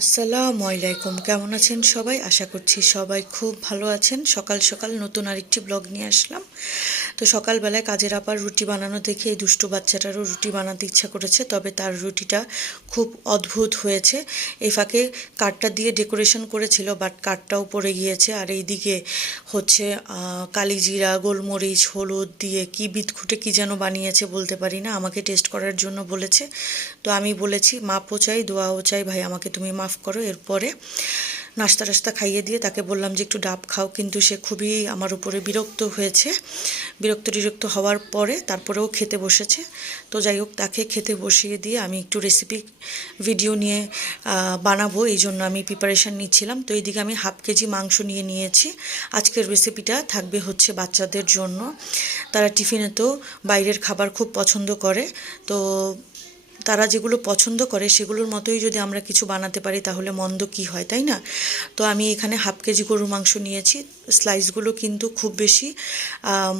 আসসালামু আলাইকুম, কেমন আছেন সবাই? আশা করছি সবাই খুব ভালো আছেন। সকাল সকাল নতুন আরেকটি ব্লগ নিয়ে আসলাম। তো সকালবেলায় কাজের আপার রুটি বানানো দেখে এই দুষ্টু বাচ্চাটারও রুটি বানাতে ইচ্ছা করেছে, তবে তার রুটিটা খুব অদ্ভুত হয়েছে। এই ফাঁকে কাঠটা দিয়ে ডেকোরেশন করেছিল, বাট কাঠটাও পড়ে গিয়েছে। আর এইদিকে হচ্ছে কালিজিরা, গোলমরিচ, হলুদ দিয়ে কি বিদঘুটে কি যেন বানিয়েছে, বলতে পারি না। আমাকে টেস্ট করার জন্য বলেছে, তো আমি বলেছি মাপও চাই দোয়াও চাই, ভাই আমাকে তুমি মাফ করো। এরপরে নাস্তা টাস্তা খাইয়ে দিয়ে তাকে বললাম যে একটু ডাব খাও, কিন্তু সে খুবই আমার উপরে বিরক্ত হয়েছে। বিরক্ত হওয়ার পরে তারপরেও খেতে বসেছে। তো যাই হোক, তাকে খেতে বসিয়ে দিয়ে আমি একটু রেসিপি ভিডিও নিয়ে বানাবো, এই জন্য আমি প্রিপারেশান নিচ্ছিলাম। তো এইদিকে আমি হাফ কেজি মাংস নিয়ে নিয়েছি। আজকের রেসিপিটা থাকবে হচ্ছে বাচ্চাদের জন্য। তারা টিফিনে তো বাইরের খাবার খুব পছন্দ করে। তো তারা যেগুলো পছন্দ করে সেগুলোর মতোই যদি আমরা কিছু বানাতে পারি তাহলে মন্দ কি হয়, তাই না? তো আমি এখানে হাফ কেজি গরুর মাংস নিয়েছি। স্লাইসগুলো কিন্তু খুব বেশি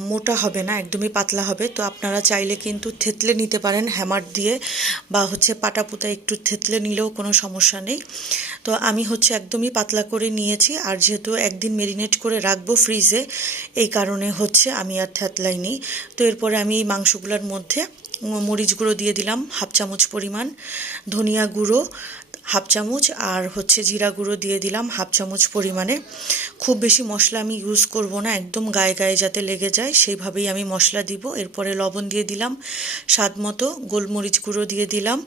মোটা হবে না, একদমই পাতলা হবে। তো আপনারা চাইলে কিন্তু থেতলে নিতে পারেন হ্যামার দিয়ে, বা হচ্ছে পাটাপুতা একটু থেতলে নিলেও কোনো সমস্যা নেই। তো আমি হচ্ছে একদমই পাতলা করে নিয়েছি। আর যেহেতু একদিন মেরিনেট করে রাখবো ফ্রিজে, এই কারণে হচ্ছে আমি আর থেতলাইনি। তো এরপরে আমি এই মাংসগুলোর মধ্যে মরিচ গুঁড়ো দিয়ে দিলাম হাফ চামচ পরিমাণ, ধনিয়া গুঁড়ো হাফ চামচ, আর হচ্ছে জিরা গুঁড়ো দিয়ে দিলাম হাফ চামচ পরিমাণে। খুব বেশি মশলা আমি ইউজ করব না, একদম গায়ে গায়ে যাতে লেগে যায় সেইভাবেই আমি মশলা দিব। এরপরে লবণ দিয়ে দিলাম স্বাদ মতো, গোলমরিচ গুঁড়ো দিয়ে দিলাম,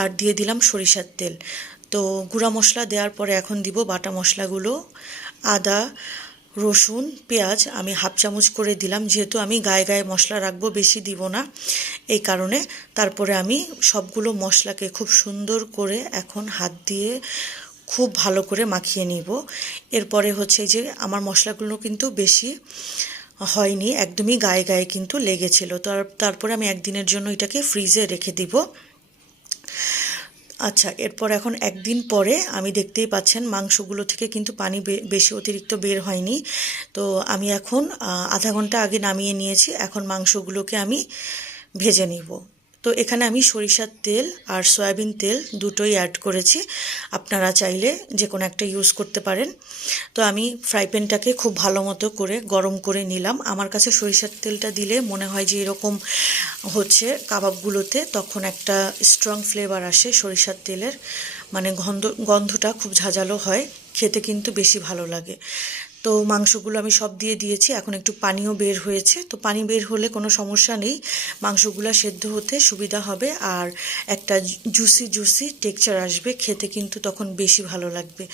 আর দিয়ে দিলাম সরিষার তেল। তো গুঁড়া মশলা দেওয়ার পরে এখন দিব বাটা মশলাগুলো। আদা, রসুন, পেঁয়াজ আমি হাফ চামচ করে দিলাম, যেহেতু আমি গায়ে গায়ে মশলা রাখবো, বেশি দিব না এই কারণে। তারপরে আমি সবগুলো মশলাকে খুব সুন্দর করে এখন হাত দিয়ে খুব ভালো করে মাখিয়ে নিব। এরপরে হচ্ছে যে আমার মশলাগুলো কিন্তু বেশি হয়নি, একদমই গায়ে গায়ে কিন্তু লেগেছিল। তারপরে আমি একদিনের জন্য এটাকে ফ্রিজে রেখে দিব। আচ্ছা, এরপর এখন একদিন পরে আমি দেখতেই পাচ্ছেন মাংসগুলো থেকে কিন্তু পানি বেশি অতিরিক্ত বের হয়নি। তো আমি এখন আধা ঘন্টা আগে নামিয়ে নিয়েছি। এখন মাংসগুলোকে আমি ভেজে নিব। তো এখানে আমি সরিষার তেল আর সয়াবিন তেল দুটোই অ্যাড করেছি, আপনারা চাইলে যে কোনো একটা ইউজ করতে পারেন। তো আমি ফ্রাই প্যানটাকে খুব ভালো মতো করে গরম করে নিলাম। আমার কাছে সরিষার তেলটা দিলে মনে হয় যে এরকম হচ্ছে কাবাবগুলোতে তখন একটা স্ট্রং ফ্লেভার আসে সরিষার তেলের, মানে গন্ধটা খুব ঝাঁঝালো হয়, খেতে কিন্তু বেশি ভালো লাগে। তো মাংসগুলো আমি সব দিয়ে দিয়েছি, এখন একটু পানিও বের হয়েছে। তো পানি বের হলে কোনো সমস্যা নেই, মাংসগুলো সেদ্ধ হতে সুবিধা হবে, আর একটা জুসি জুসি টেক্সচার আসবে, খেতে কিন্তু তখন বেশি ভালো লাগবে।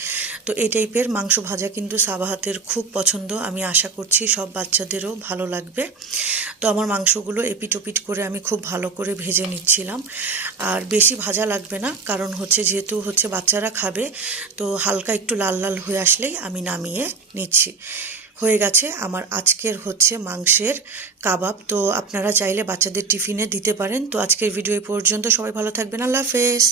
তো এই টাইপের মাংস ভাজা কিন্তু সাবাহাতের খুব পছন্দ, আমি আশা করছি সব বাচ্চাদেরও ভালো লাগবে। তো আমার মাংসগুলো এপিট ওপিট করে আমি খুব ভালো করে ভেজে নিচ্ছিলাম। আর বেশি ভাজা লাগবে না, কারণ হচ্ছে যেহেতু হচ্ছে বাচ্চারা খাবে, তো হালকা একটু লাল লাল হয়ে আসলেই আমি নামিয়ে নিচ্ছি। হয়ে গেছে আমার আজকের হচ্ছে মাংসের কাবাব। তো আপনারা চাইলে বাচ্চাদের টিফিনে দিতে পারেন। তো আজকের ভিডিও এই পর্যন্ত, সবাই ভালো থাকবেন, আল্লাহ হাফেজ।